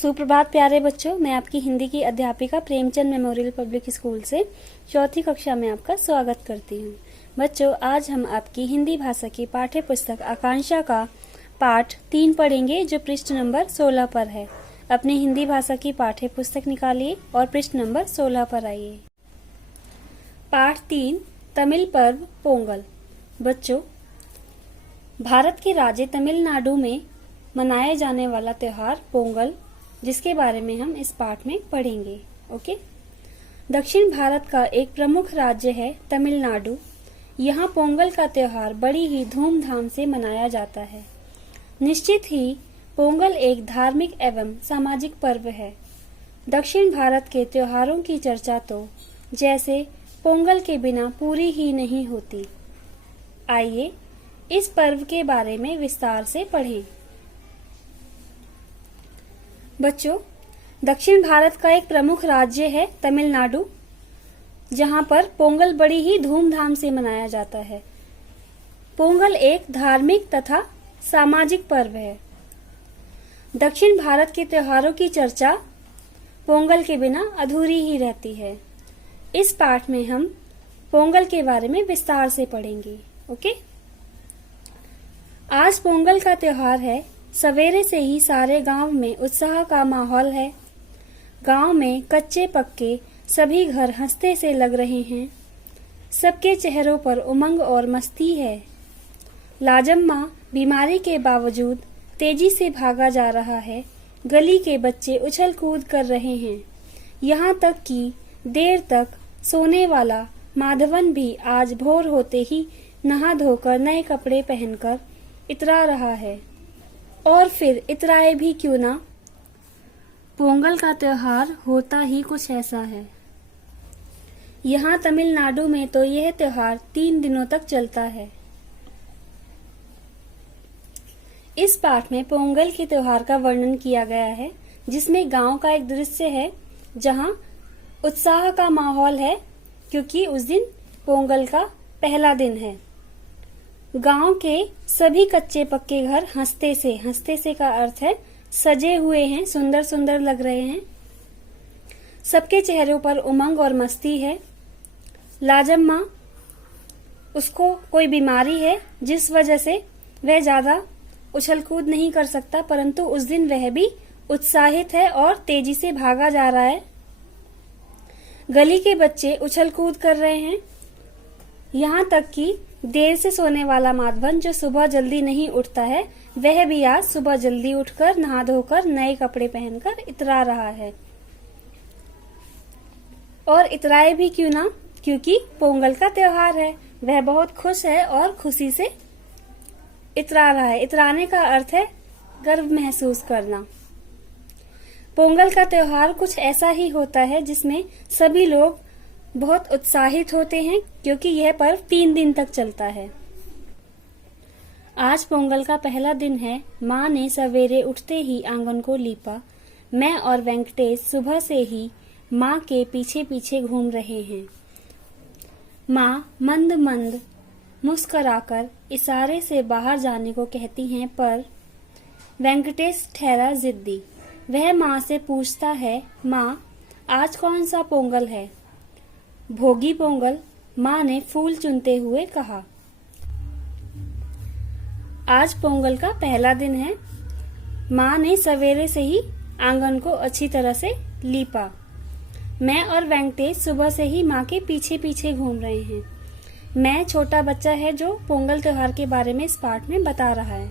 सुप्रभात प्यारे बच्चों, मैं आपकी हिंदी की अध्यापिका प्रेमचंद मेमोरियल पब्लिक स्कूल से चौथी कक्षा में आपका स्वागत करती हूँ। बच्चों, आज हम आपकी हिंदी भाषा की पाठ्य पुस्तक आकांक्षा का पाठ 3 पढ़ेंगे, जो पृष्ठ नंबर 16 पर है। अपनी हिंदी भाषा की पाठ्य पुस्तक निकालिए और पृष्ठ नंबर 16 पर आइए। पाठ 3, तमिल पर्व पोंगल। बच्चों, भारत के राज्य तमिलनाडु में मनाए जाने वाला त्योहार पोंगल, जिसके बारे में हम इस पाठ में पढ़ेंगे। ओके। दक्षिण भारत का एक प्रमुख राज्य है तमिलनाडु। यहाँ पोंगल का त्योहार बड़ी ही धूमधाम से मनाया जाता है। निश्चित ही पोंगल एक धार्मिक एवं सामाजिक पर्व है। दक्षिण भारत के त्योहारों की चर्चा तो जैसे पोंगल के बिना पूरी ही नहीं होती। आइए इस पर्व के बारे में विस्तार से पढ़ें। बच्चों, दक्षिण भारत का एक प्रमुख राज्य है तमिलनाडु, जहां पर पोंगल बड़ी ही धूमधाम से मनाया जाता है। पोंगल एक धार्मिक तथा सामाजिक पर्व है। दक्षिण भारत के त्योहारों की चर्चा पोंगल के बिना अधूरी ही रहती है। इस पाठ में हम पोंगल के बारे में विस्तार से पढ़ेंगे। ओके। आज पोंगल का त्योहार है। सवेरे से ही सारे गांव में उत्साह का माहौल है। गांव में कच्चे पक्के सभी घर हंसते से लग रहे हैं। सबके चेहरों पर उमंग और मस्ती है। लाजम्मा बीमारी के बावजूद तेजी से भागा जा रहा है। गली के बच्चे उछल कूद कर रहे हैं। यहाँ तक कि देर तक सोने वाला माधवन भी आज भोर होते ही नहा धोकर नए कपड़े पहनकर इतरा रहा है। और फिर इतराए भी क्यों ना, पोंगल का त्योहार होता ही कुछ ऐसा है। यहाँ तमिलनाडु में तो यह त्योहार 3 दिनों तक चलता है। इस पाठ में पोंगल के त्योहार का वर्णन किया गया है, जिसमें गांव का एक दृश्य है जहां उत्साह का माहौल है, क्योंकि उस दिन पोंगल का पहला दिन है। गांव के सभी कच्चे पक्के घर हंसते से का अर्थ है सजे हुए हैं, सुंदर सुंदर लग रहे हैं। सबके चेहरों पर उमंग और मस्ती है। लाजम्मा, उसको कोई बीमारी है जिस वजह से वह ज्यादा उछल कूद नहीं कर सकता, परंतु उस दिन वह भी उत्साहित है और तेजी से भागा जा रहा है। गली के बच्चे उछल कूद कर रहे हैं। यहाँ तक कि देर से सोने वाला माधवन, जो सुबह जल्दी नहीं उठता है, वह भी आज सुबह जल्दी उठकर नहा धोकर नए कपड़े पहनकर इतरा रहा है। और इतराए भी क्यों ना, क्योंकि पोंगल का त्योहार है। वह बहुत खुश है और खुशी से इतरा रहा है। इतराने का अर्थ है गर्व महसूस करना। पोंगल का त्योहार कुछ ऐसा ही होता है जिसमें सभी लोग बहुत उत्साहित होते हैं, क्योंकि यह पर्व 3 दिन तक चलता है। आज पोंगल का पहला दिन है। माँ ने सवेरे उठते ही आंगन को लीपा। मैं और वेंकटेश सुबह से ही माँ के पीछे पीछे घूम रहे हैं। माँ मंद मंद मुस्कुराकर इशारे से बाहर जाने को कहती हैं, पर वेंकटेश ठहरा जिद्दी। वह माँ से पूछता है, माँ आज कौन सा पोंगल है? भोगी पोंगल, माँ ने फूल चुनते हुए कहा। आज पोंगल का पहला दिन है। माँ ने सवेरे से ही आंगन को अच्छी तरह से लीपा। मैं और वेंकटेश सुबह से ही माँ के पीछे पीछे घूम रहे हैं। मैं छोटा बच्चा है जो पोंगल त्योहार के बारे में इस पाठ में बता रहा है।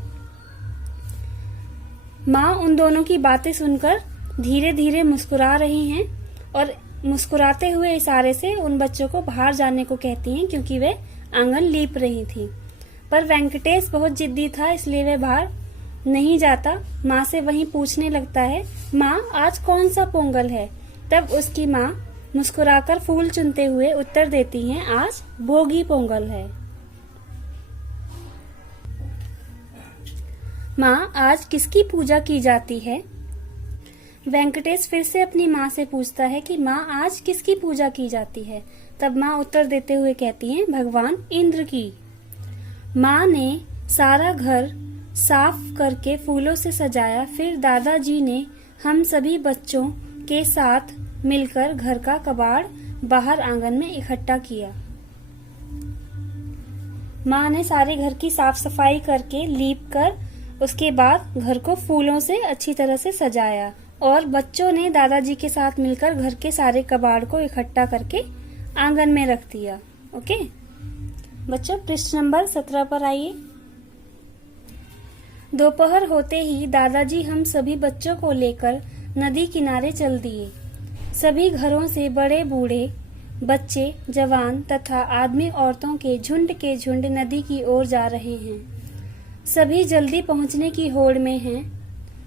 माँ उन दोनों की बातें सुनकर धीरे धीरे मुस्कुरा रही हैं और मुस्कुराते हुए इशारे से उन बच्चों को बाहर जाने को कहती हैं, क्योंकि वे आंगन लीप रही थी। पर वेंकटेश बहुत जिद्दी था, इसलिए वह बाहर नहीं जाता। माँ से वहीं पूछने लगता है, माँ आज कौन सा पोंगल है? तब उसकी माँ मुस्कुराकर फूल चुनते हुए उत्तर देती हैं, आज भोगी पोंगल है। माँ आज किसकी पूजा की जाती है? वेंकटेश फिर से अपनी माँ से पूछता है कि माँ आज किसकी पूजा की जाती है? तब माँ उत्तर देते हुए कहती हैं, भगवान इंद्र की। माँ ने सारा घर साफ करके फूलों से सजाया। फिर दादाजी ने हम सभी बच्चों के साथ मिलकर घर का कबाड़ बाहर आंगन में इकट्ठा किया। माँ ने सारे घर की साफ सफाई करके लीप कर उसके बाद घर को फूलों से अच्छी तरह से सजाया और बच्चों ने दादाजी के साथ मिलकर घर के सारे कबाड़ को इकट्ठा करके आंगन में रख दिया। ओके बच्चों, पृष्ठ नंबर 17 पर आइए। दोपहर होते ही दादाजी हम सभी बच्चों को लेकर नदी किनारे चल दिए। सभी घरों से बड़े बूढ़े, बच्चे, जवान तथा आदमी औरतों के झुंड नदी की ओर जा रहे हैं। सभी जल्दी पहुंचने की होड़ में हैं।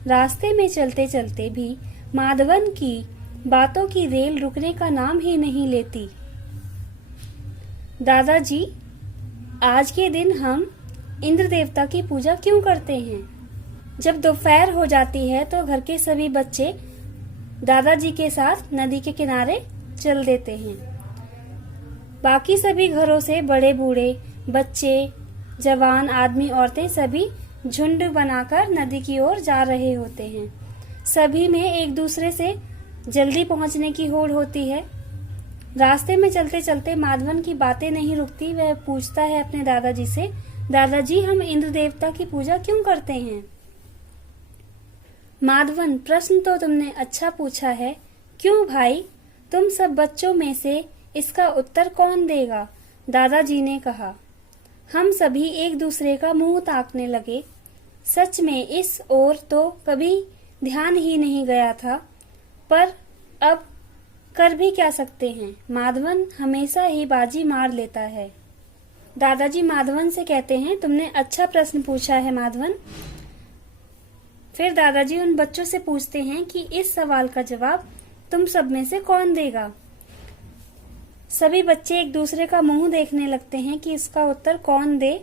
रास्ते में चलते चलते भी माधवन की बातों की रेल रुकने का नाम ही नहीं लेती। दादाजी, आज के दिन हम इंद्र देवता की पूजा क्यों करते हैं? जब दोपहर हो जाती है तो घर के सभी बच्चे दादाजी के साथ नदी के किनारे चल देते हैं। बाकी सभी घरों से बड़े बूढ़े, बच्चे, जवान, आदमी, औरतें सभी झुंड बनाकर नदी की ओर जा रहे होते हैं। सभी में एक दूसरे से जल्दी पहुंचने की होड़ होती है। रास्ते में चलते चलते माधवन की बातें नहीं रुकती। वह पूछता है अपने दादाजी से, दादाजी हम इंद्र देवता की पूजा क्यों करते हैं? माधवन, प्रश्न तो तुमने अच्छा पूछा है। क्यों भाई, तुम सब बच्चों में से इसका उत्तर कौन देगा? दादाजी ने कहा। हम सभी एक दूसरे का मुंह ताकने लगे। सच में इस ओर तो कभी ध्यान ही नहीं गया था, पर अब कर भी क्या सकते हैं? माधवन हमेशा ही बाजी मार लेता है। दादाजी माधवन से कहते हैं, तुमने अच्छा प्रश्न पूछा है माधवन। फिर दादाजी उन बच्चों से पूछते हैं कि इस सवाल का जवाब तुम सब में से कौन देगा? सभी बच्चे एक दूसरे का मुंह देखने लगते हैं कि इसका उत्तर कौन दे।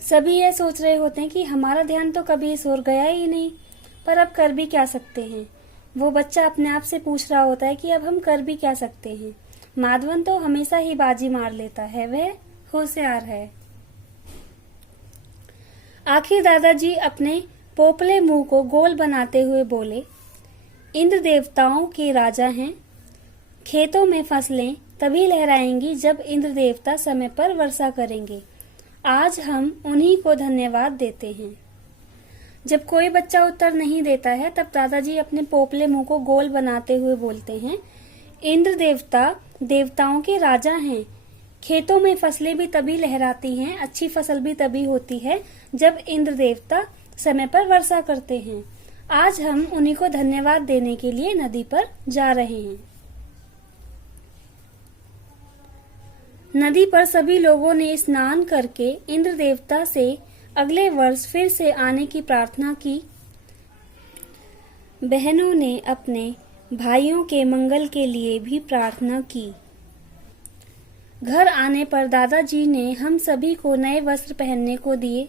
सभी यह सोच रहे होते हैं कि हमारा ध्यान तो कभी इस ओर गया ही नहीं, पर अब कर भी क्या सकते हैं। वो बच्चा अपने आप से पूछ रहा होता है कि अब हम कर भी क्या सकते हैं। माधवन तो हमेशा ही बाजी मार लेता है, वह होशियार है। आखिर दादाजी अपने पोपले मुंह को गोल बनाते हुए बोले, इंद्र देवताओं के राजा हैं। खेतों में फसलें तभी लहराएंगी जब इंद्र देवता समय पर वर्षा करेंगे। आज हम उन्हीं को धन्यवाद देते हैं। जब कोई बच्चा उत्तर नहीं देता है तब दादाजी अपने पोपले मुंह को गोल बनाते हुए बोलते हैं, इंद्र देवता देवताओं के राजा हैं। खेतों में फसलें भी तभी लहराती हैं, अच्छी फसल भी तभी होती है जब इंद्र देवता समय पर वर्षा करते हैं। आज हम उन्हीं को धन्यवाद देने के लिए नदी पर जा रहे हैं। नदी पर सभी लोगों ने स्नान करके इंद्र देवता से अगले वर्ष फिर से आने की प्रार्थना की। बहनों ने अपने भाइयों के मंगल के लिए भी प्रार्थना की। घर आने पर दादाजी ने हम सभी को नए वस्त्र पहनने को दिए।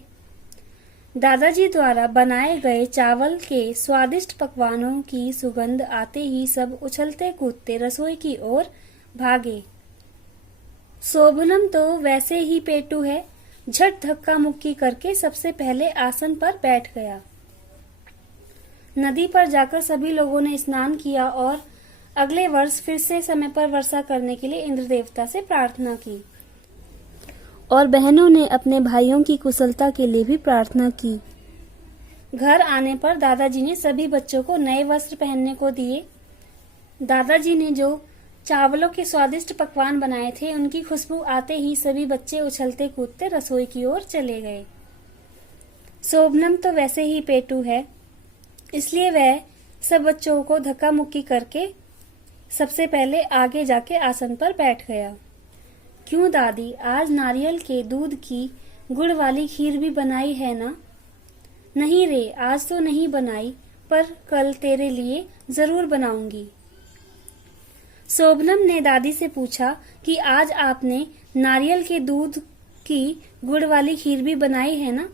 दादाजी द्वारा बनाए गए चावल के स्वादिष्ट पकवानों की सुगंध आते ही सब उछलते कूदते रसोई की ओर भागे। शोभनम तो वैसे ही पेटू है, झट धक्का मुक्की करके सबसे पहले आसन पर बैठ गया। नदी पर जाकर सभी लोगों ने स्नान किया और अगले वर्ष फिर से समय पर वर्षा करने के लिए इंद्र देवता से प्रार्थना की। और बहनों ने अपने भाइयों की कुशलता के लिए भी प्रार्थना की। घर आने पर दादाजी ने सभी बच्चों को नए वस्त्र पहनने को दिए। दादाजी ने जो चावलों के स्वादिष्ट पकवान बनाए थे, उनकी खुशबू आते ही सभी बच्चे उछलते कूदते रसोई की ओर चले गए। शोभनम तो वैसे ही पेटू है, इसलिए वह सब बच्चों को धक्का मुक्की करके सबसे पहले आगे जाके आसन पर बैठ गया। क्यों दादी, आज नारियल के दूध की गुड़ वाली खीर भी बनाई है ना? नहीं रे, आज तो नहीं बनाई, पर कल तेरे लिए जरूर बनाऊंगी। शोभनम ने दादी से पूछा कि आज आपने नारियल के दूध की गुड़ वाली खीर भी बनाई है ना?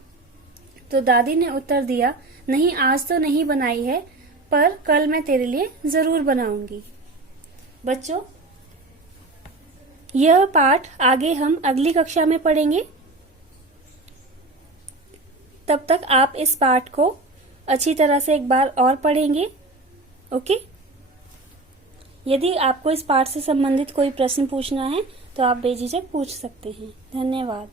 तो दादी ने उत्तर दिया, नहीं आज तो नहीं बनाई है, पर कल मैं तेरे लिए जरूर बनाऊंगी। बच्चों, यह पाठ आगे हम अगली कक्षा में पढ़ेंगे। तब तक आप इस पाठ को अच्छी तरह से एक बार और पढ़ेंगे। ओके। यदि आपको इस पाठ से संबंधित कोई प्रश्न पूछना है तो आप बेझिझक पूछ सकते हैं। धन्यवाद।